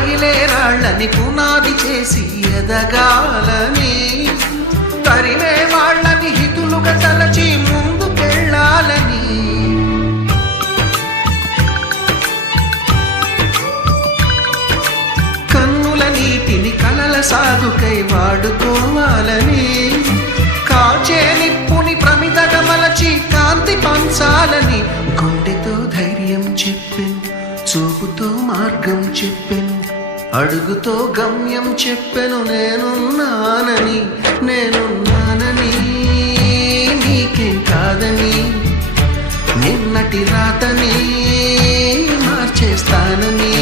పగిలే రాళ్ళని పునాది చేసి ఎదగాలని, తరిమే వాళ్ళని హితులుగా తలచి ముందుకెళ్ళాలని, కన్నుల నీటిని కలల సాగుకై వాడుకోవాలని, కాచే నిప్పుని ప్రమిదగా మలచి కాంతి పంచాలని, గుండెతో ధైర్యం చెప్పెను, చూపుతో మార్గం చెప్పెను, అడుగుతో గమ్యం చెప్పెను, నేనున్నానని నీకేం కాదని, నిన్నటి రాతని మార్చేస్తానని.